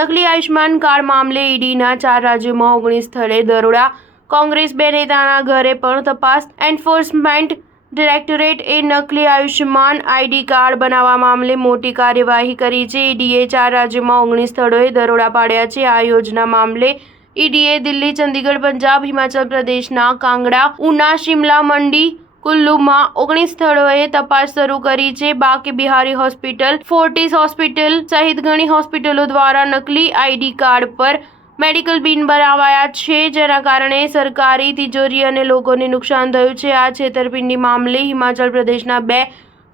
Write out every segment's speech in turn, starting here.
નકલી આયુષ્માન કાર્ડ મામલે ઈડીના 4 રાજ્યોમાં 19 સ્થળે દરોડા, કોંગ્રેસ 2 નેતાના ઘરે પણ તપાસ। એન્ફોર્સમેન્ટ ડાયરેક્ટોરેટે નકલી આયુષ્માન આઈડી કાર્ડ બનાવવા મામલે મોટી કાર્યવાહી કરી છે। ઈડીએ 4 રાજ્યોમાં 19 સ્થળોએ દરોડા પાડ્યા છે। આ યોજના મામલે ઈડીએ દિલ્હી, ચંદીગઢ, પંજાબ, હિમાચલ પ્રદેશના કાંગડા, ઉના, શિમલા, મંડી, કુલ્લુમાં 19 સ્થળોએ તપાસ શરૂ કરી છે। બાકી બિહારી હોસ્પિટલ, ફોર્ટિસ હોસ્પિટલ સહિત ઘણી હોસ્પિટલો દ્વારા નકલી આઈડી કાર્ડ પર મેડિકલ બિલ બનાવાયા છે, જેના કારણે સરકારી તિજોરી અને લોકોને નુકસાન થયું છે। આ છેતરપિંડી મામલે હિમાચલ પ્રદેશના 2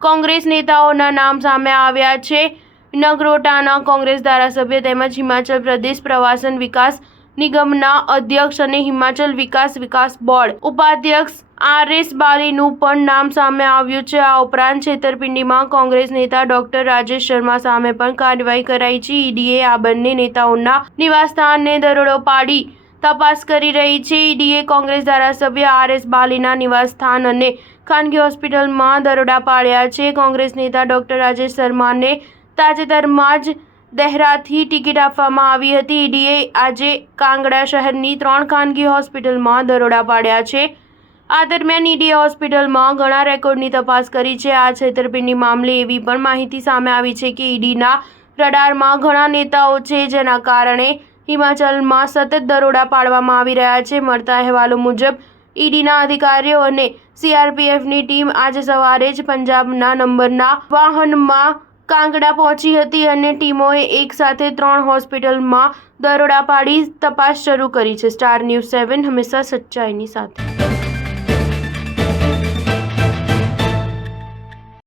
કોંગ્રેસ નેતાઓના નામ સામે આવ્યા છે। નગરોટાના કોંગ્રેસ ધારાસભ્ય તેમજ હિમાચલ પ્રદેશ પ્રવાસન વિકાસ નિગમના અધ્યક્ષ અને હિમાચલ વિકાસ બોર્ડ ઉપાધ્યક્ષ RS બાલીનું પણ નામ સામે આવ્યું છે। આ ઉપરાંત છેતરપિંડીમાં કોંગ્રેસ નેતા ડોક્ટર રાજેશ શર્મા સામે પણ કાર્યવાહી કરાઈ છે। ઈડીએ આ બંને નેતાઓના નિવાસસ્થાનને દરોડો પાડી તપાસ કરી રહી છે। ઈડીએ કોંગ્રેસ ધારાસભ્ય RS બાલીના નિવાસસ્થાન અને ખાનગી હોસ્પિટલમાં દરોડા પાડ્યા છે। કોંગ્રેસ નેતા ડોક્ટર રાજેશ શર્માને તાજેતરમાં જ દેહરાથી ટિકિટ આપવામાં આવી હતી। ઈડીએ આજે કાંગડા શહેરની 3 ખાનગી હોસ્પિટલમાં દરોડા પાડ્યા છે। આ દરમિયાન ઈડીએ હોસ્પિટલમાં ઘણા રેકોર્ડની તપાસ કરી છે। આ છેતરપિંડી મામલે એવી પણ માહિતી સામે આવી છે કે ઈડીના રડારમાં ઘણા નેતાઓ છે, જેના કારણે હિમાચલમાં સતત દરોડા પાડવામાં આવી રહ્યા છે। મળતા અહેવાલો મુજબ ઈડીના અધિકારીઓ અને CRPFની ટીમ આજે સવારે જ પંજાબના નંબરના વાહનમાં કાંગડા પહોંચી હતી અને ટીમોએ એક સાથે 3 હોસ્પિટલમાં દરોડા પાડી તપાસ શરૂ કરી છે। સ્ટાર ન્યૂઝ 7 હંમેશા સચ્ચાઈની સાથે।